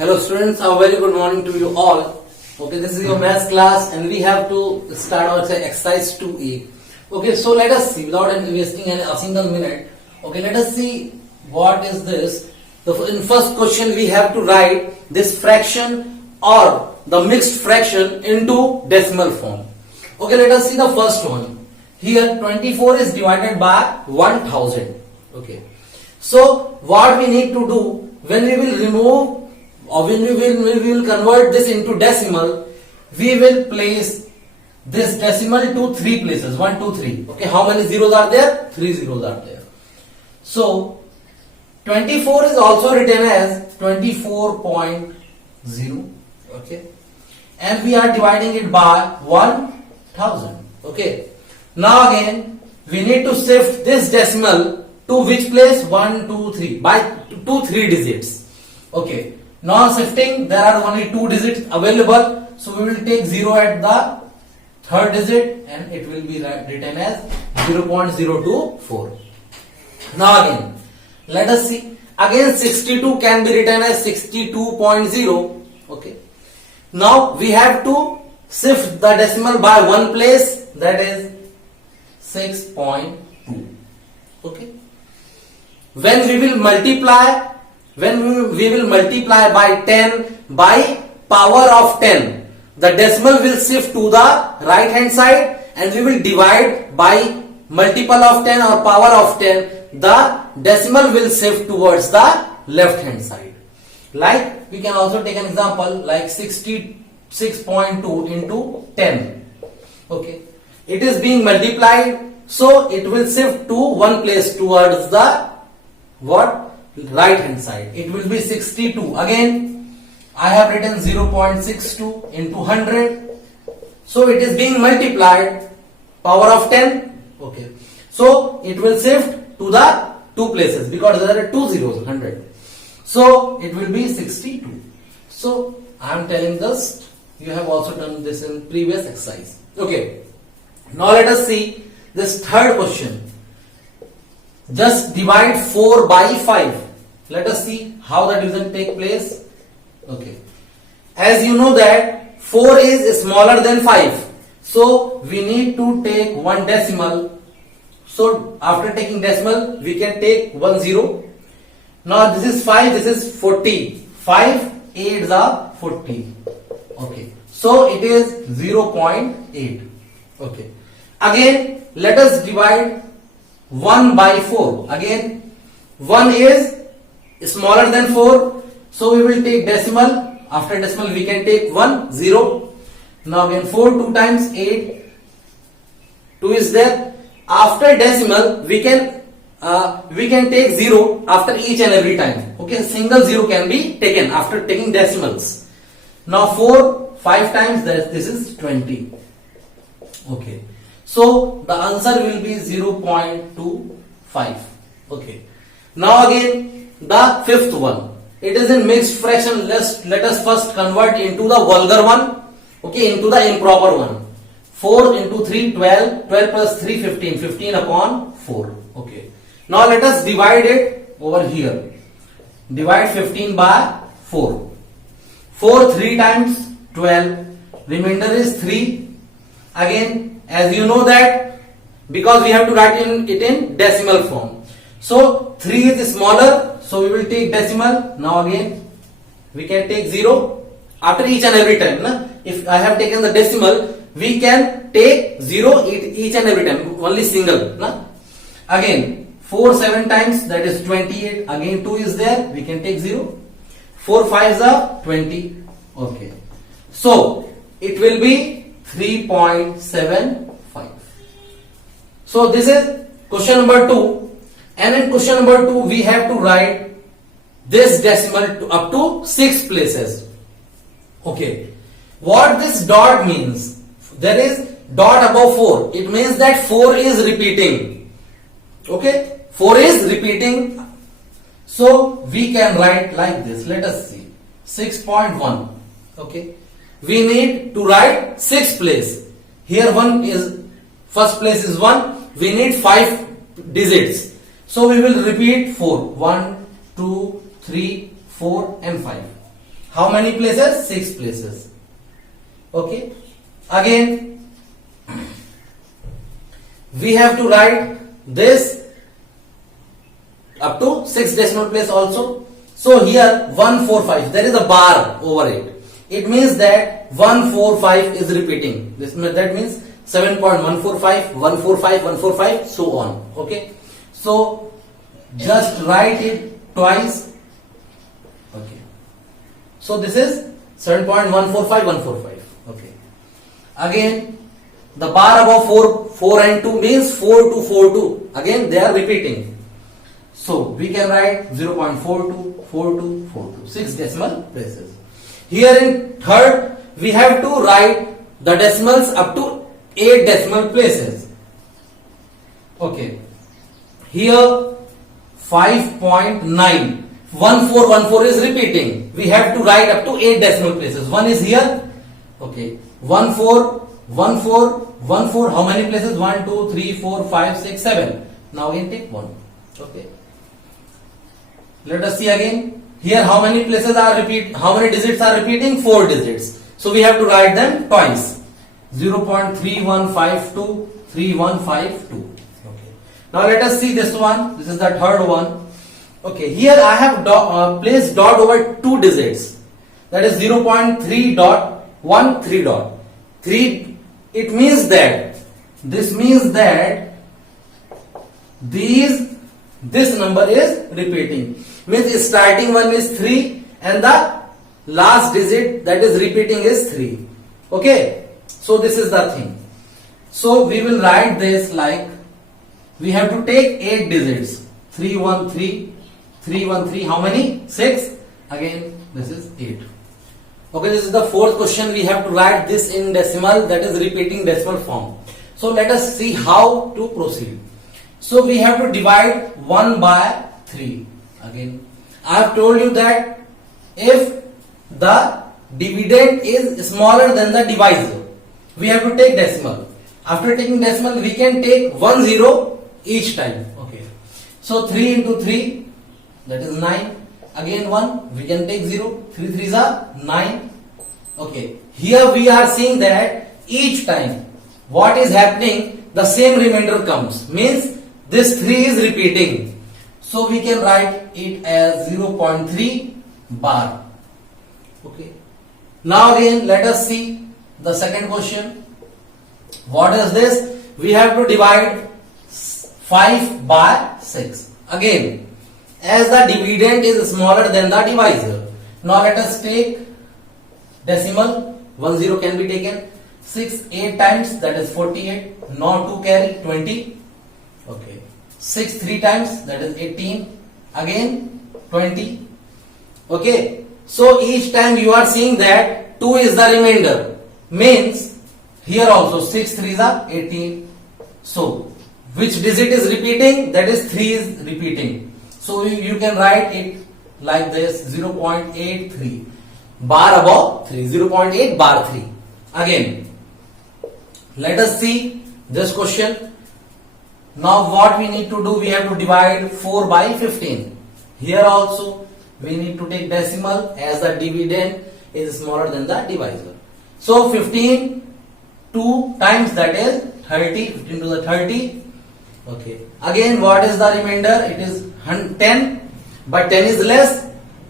Hello students, a very good morning to you all. Okay, this is your maths class and we have to start our exercise 2A. Okay, so let us see without wasting a single minute. Okay, let us see what is this. In first question we have to write this fraction or the mixed fraction into decimal form. Okay, let us see the first one. Here 24 is divided by 1000. Okay, so what we need to do when we will remove or when we will convert this into decimal, we will place this decimal to three places, 1, 2, 3. Okay, how many zeros are there? 3 zeros are there. So 24 is also written as 24.0. Okay, and we are dividing it by 1000. Okay, now again we need to shift this decimal to which place? 1, 2, 3 by 2, 3 digits. Okay, now shifting, there are only 2 digits available, so we will take 0 at the third digit and it will be written as 0.024. Now again, let us see. Again 62 can be written as 62.0. Okay, now we have to shift the decimal by one place, that is 6.2. Okay, when we will multiply by 10 by power of 10, the decimal will shift to the right hand side and we will divide by multiple of 10 or power of 10, the decimal will shift towards the left hand side. Like we can also take an example like 66.2 into 10. Okay, it is being multiplied, so it will shift to one place towards the right hand side. It will be 62. Again I have written 0.62 into 100, so it is being multiplied power of 10. Okay, so it will shift to the two places because there are 2 zeros, 100, so it will be 62. So I am telling this, you have also done this in previous exercise. Okay, now let us see this third question. Just divide 4 by 5. Let us see how the division take place. Okay, as you know that 4 is smaller than 5, so we need to take one decimal. So after taking decimal, we can take 1 0. Now this is 5, this is 40. 5 8s are 40. Okay, so it is 0.8. Okay, again let us divide 1 by 4. Again 1 is smaller than 4, so we will take decimal. After decimal we can take 1 0. Now again 4 2 times 8, 2 is there. After decimal we can take 0 after each and every time. Okay, single 0 can be taken after taking decimals. Now 4 5 times, this is 20. Okay, so the answer will be 0.25. Okay, now again the fifth one, it is in mixed fraction. Let us first convert into the vulgar one. Okay, into the improper one. 4 into 3 12, 12 plus 3 15, 15 upon 4. Okay, now let us divide it over here. Divide 15 by 4. 4 3 times 12, remainder is 3. Again, as you know that because we have to write it in decimal form, so 3 is smaller, so we will take decimal. Now again we can take 0 after each and every time. If I have taken the decimal, we can take 0 each and every time, only single. Again 4 7 times, that is 28. Again 2 is there, we can take 0. 4 5s are 20. Okay, so it will be 3.75. So this is question number 2, and in question number 2 we have to write this decimal up to 6 places. Okay, what this dot means, there is dot above 4, it means that 4 is repeating. Okay, 4 is repeating, so we can write like this. Let us see 6.1. Okay, we need to write 6 place. Here first place is 1, we need 5 digits, so we will repeat 4, 1 2 3 4 and 5. How many places? 6 places. Okay. Again, we have to write this up to 6 decimal place also. So here 145, there is a bar over it. It means that 145 is repeating. That means 7.145, 145, 145, so on. Okay. So just write it twice. Okay. So this is 7.145, 145. Okay. Again, the bar above 4 and 2 means 4 to 4 2. Again, they are repeating. So we can write 0.42, 42, 42, 6 decimal places. Here in third, we have to write the decimals up to 8 decimal places. Okay. Here 5.9, 1414 is repeating. We have to write up to 8 decimal places. One is here. Okay. 1414, how many places? 1, 2, 3, 4, 5, 6, 7. Now again take 1. Okay. Let us see again. Here how many places are how many digits are repeating? 4 digits. So we have to write them twice. 0.3152, 3152. Okay. Now let us see this one. This is the third one. Okay. Here I have placed dot over 2 digits. That is 0.3 dot 1 3 dot. 3. It means that this number is repeating. Means starting one is 3 and the last digit that is repeating is 3. Okay. So this is the thing. So we will write this like we have to take 8 digits. 313, 313. How many? 6. Again this is 8. Okay, this is the fourth question. We have to write this in decimal, that is repeating decimal form. So let us see how to proceed. So we have to divide 1 by 3. Again, I have told you that if the dividend is smaller than the divisor, we have to take decimal. After taking decimal, we can take 1 0 each time. Okay. So 3 into 3, that is 9. Again 1, we can take 0. 3 3s are 9. Okay. Here we are seeing that each time what is happening, the same remainder comes. Means this 3 is repeating. So we can write it as 0.3 bar. Okay. Now again let us see the second question. What is this? We have to divide 5 by 6. Again, as the dividend is smaller than the divisor. Now let us take decimal. 1 0 can be taken. 6 8 times, that is 48. Now 2 carry 20. Okay. 6 3 times, that is 18. Again 20. Okay. So each time you are seeing that 2 is the remainder. Means here also 6 3s are 18. So which digit is repeating? That is 3 is repeating. So you can write it like this, 0.83 bar above 3, 0.8 bar 3. Again, let us see this question. Now what we need to do, we have to divide 4 by 15. Here also we need to take decimal as the dividend is smaller than the divisor. So 15 2 times, that is 30, 15 to the 30. Okay. Again, what is the remainder? It is 10, but 10 is less.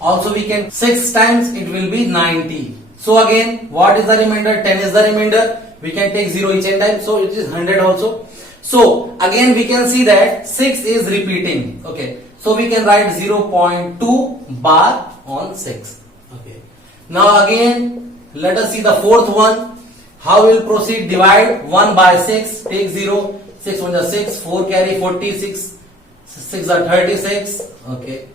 Also we can 6 times, it will be 90. So again, what is the remainder? 10 is the remainder. We can take 0 each time, so it is 100 also. So again we can see that 6 is repeating. Okay. So we can write 0.2 bar on 6. Okay. Now again, let us see the fourth one. How we will proceed? Divide 1 by 6. Take 0. 6 1 is 6. 4 carry 46. 6 are 36. Okay.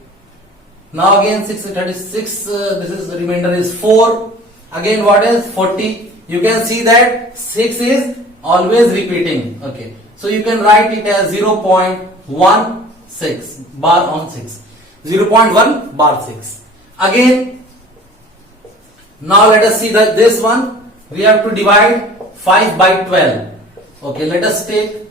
Now again 6 is 36. This is the remainder is 4. Again what is 40? You can see that 6 is always repeating. Okay. So you can write it as 0.16 bar on 6. 0.1 bar 6. Again, now let us see that this one. We have to divide 5 by 12. Okay, let us take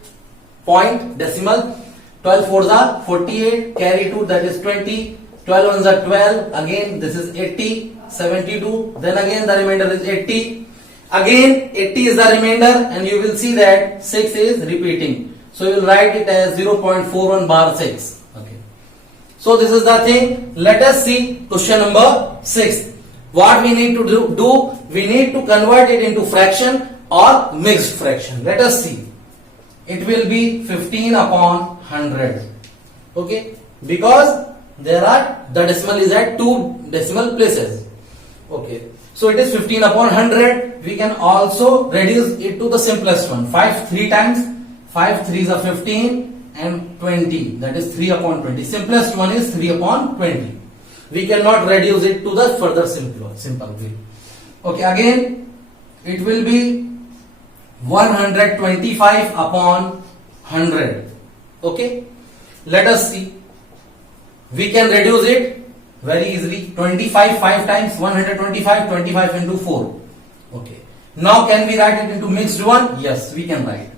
point decimal. 12 4s are 48, carry 2, that is 20. 12 ones are 12. Again, this is 80, 72. Then again, the remainder is 80. Again, 80 is the remainder, and you will see that 6 is repeating. So you will write it as 0.41 bar 6. Okay. So this is the thing. Let us see question number 6. What we need to do, we need to convert it into fraction or mixed fraction. Let us see. It will be 15 upon 100. Okay. Because the decimal is at 2 decimal places. Okay. So it is 15 upon 100. We can also reduce it to the simplest one. 5 3 times. 5 3s are 15 and 20. That is 3 upon 20. Simplest one is 3 upon 20. We cannot reduce it to the further simple way. Okay. Again, it will be 125 upon 100. Okay. Let us see. We can reduce it very easily. 25 5 times 125, 25 into 4. Okay. Now can we write it into mixed one? Yes, we can write.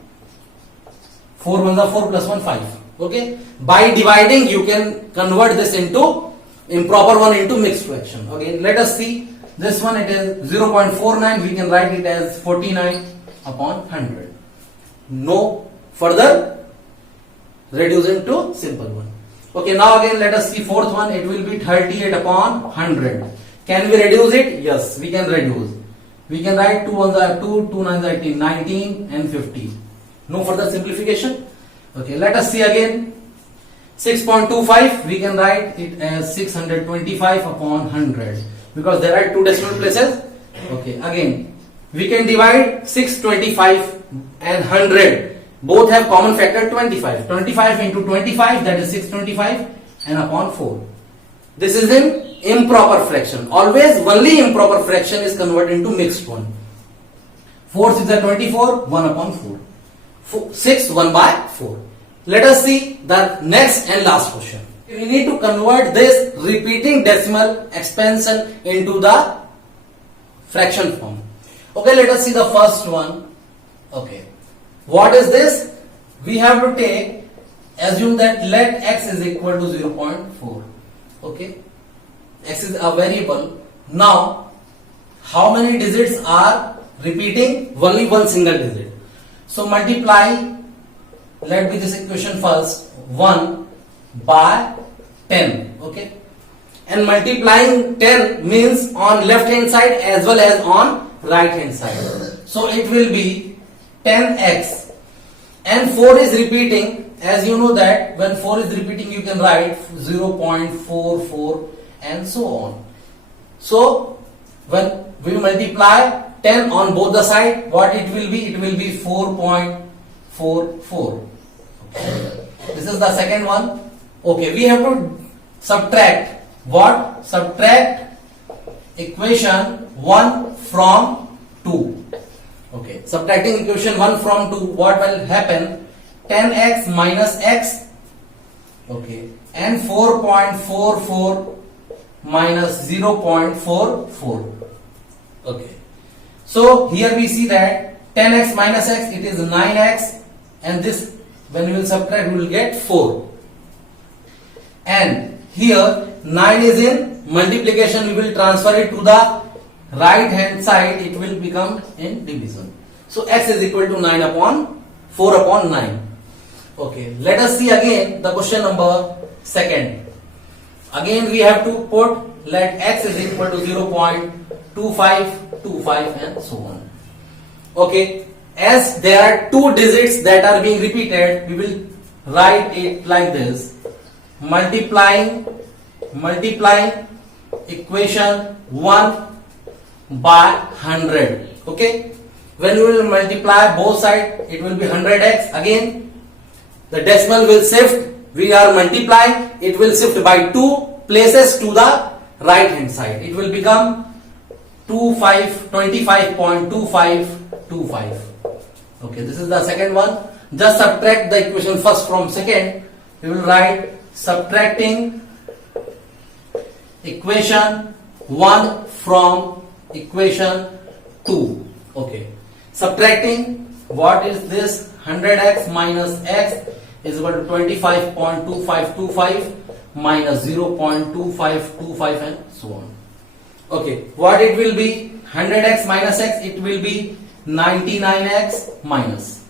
4 ones are 4 plus 1 5. Okay. By dividing, you can convert this into improper one into mixed fraction. Okay. Let us see. This one, it is 0.49. We can write it as 49 upon 100. No further reduce into simple one. Okay, now again let us see fourth one. It will be 38 upon 100. Can we reduce it? Yes, we can reduce. We can write 2 ones are 2, 2 nines are 18, 19 and 50. No further simplification. Okay, let us see again. 6.25, we can write it as 625 upon 100 because there are 2 decimal places. Okay, again we can divide 625 and 100. Both have common factor 25. 25 into 25, that is 625 and upon 4. This is in improper fraction. Always only improper fraction is converted into mixed one. 4 6 are 24, 1 upon 4. 6 1 by 4. Let us see the next and last question. We need to convert this repeating decimal expansion into the fraction form. Okay, let us see the first one. Okay. What is this? We have to assume that let x is equal to 0.4. Okay. X is a variable. Now, how many digits are repeating? Only one single digit. So multiply, let me this equation first, 1 by 10. Okay. And multiplying 10 means on left hand side as well as on right hand side. So it will be 10x. And 4 is repeating. As you know that when 4 is repeating, you can write 0.44 and so on. So when we multiply 10 on both the side, what it will be? It will be 4.44. Okay. This is the second one. Okay, we have to subtract what? Subtract equation 1 from 2. Okay, subtracting equation 1 from 2, what will happen? 10x minus x, okay, and 4.44 minus 0.44. Okay, so here we see that 10x minus x, it is 9x, and this when we will subtract, we will get 4. And here 9 is in multiplication, we will transfer it to the right hand side, it will become in division. So x is equal to 9 upon 4 upon 9. Okay, let us see again the question number second. Again we have to put let x is equal to 0.2525 and so on. Okay, as there are 2 digits that are being repeated, we will write it like this. Multiplying equation 1 by 100. Okay, when we will multiply both sides, it will be 100x. Again the decimal will shift. We are multiplying, it will shift by 2 places to the right hand side. It will become 25.2525. Okay, this is the second one. Just subtract the equation first from second. We will write subtracting equation 1 from equation 2. Okay, subtracting, what is this? 100x minus x is equal to 25.2525 minus 0.2525 and so on. Okay, what it will be? 100x minus x, it will be 99x minus,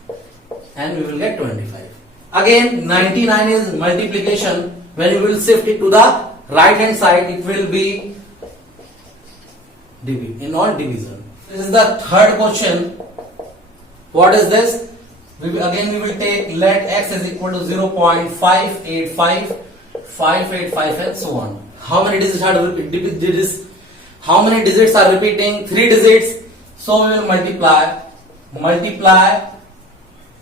and we will get 25. Again, 99 is multiplication. When you will shift it to the right hand side, it will be in all division. This is the third question. What is this? We will take, let x is equal to 0.585, 585 and so on. How many digits are How many digits are repeating? 3 digits. So we will multiply,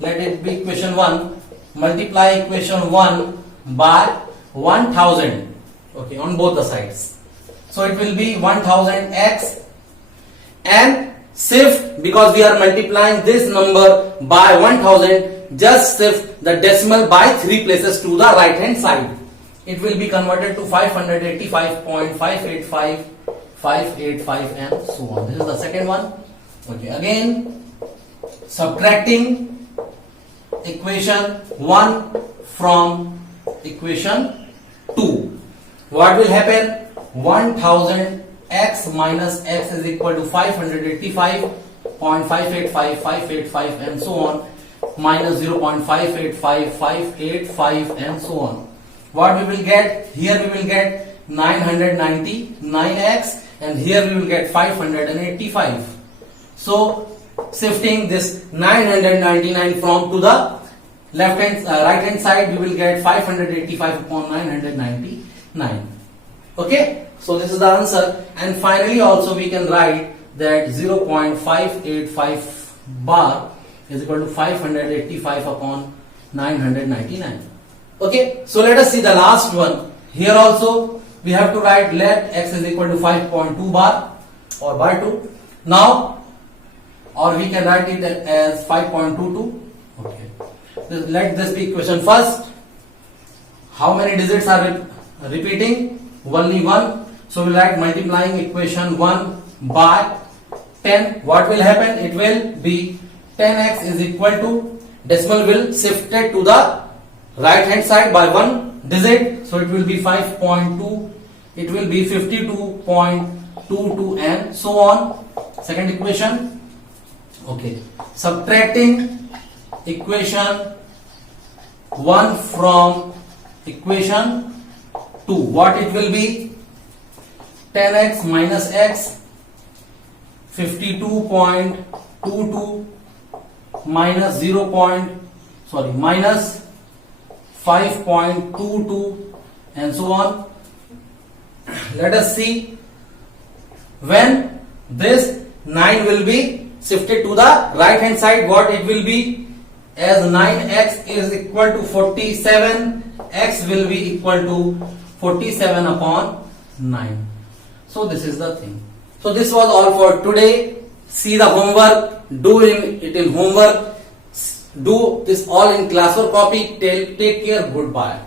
let it be equation 1, multiply equation 1 by 1000, okay, on both the sides. So it will be 1000x, and shift, because we are multiplying this number by 1000, just shift the decimal by 3 places to the right hand side. It will be converted to 585.585, 585 and so on. This is the second one. Okay, again subtracting equation 1 from equation 2. What will happen? 1000x minus x is equal to 585.585, 585 and so on, minus 0.585, 585 and so on. What we will get? Here we will get 999x, and here we will get 585. So shifting this 999 from to the right hand side, we will get 585 upon 999. Okay, so this is the answer. And finally also we can write that 0.585 bar is equal to 585 upon 999. Okay, so let us see the last one. Here also we have to write let x is equal to 5.2 bar or by 2. Now, or we can write it as 5.22. Okay, let this be equation first. How many digits are repeating? Only 1. So we will write multiplying equation 1 by 10. What will happen? It will be 10x is equal to, decimal will shifted to the right hand side by 1 digit. So it will be 5.2. It will be 52.22 and so on. Second equation. Okay, subtracting equation 1 from equation 2. What it will be? 10x minus x, 52.22 minus minus 5.22 and so on. Let us see. When this 9 will be shifted to the right hand side, what it will be? As 9x is equal to 47, x will be equal to 47 upon 9. So this is the thing. So this was all for today. See the homework, do it in homework, do this all in class or copy. Take care, goodbye.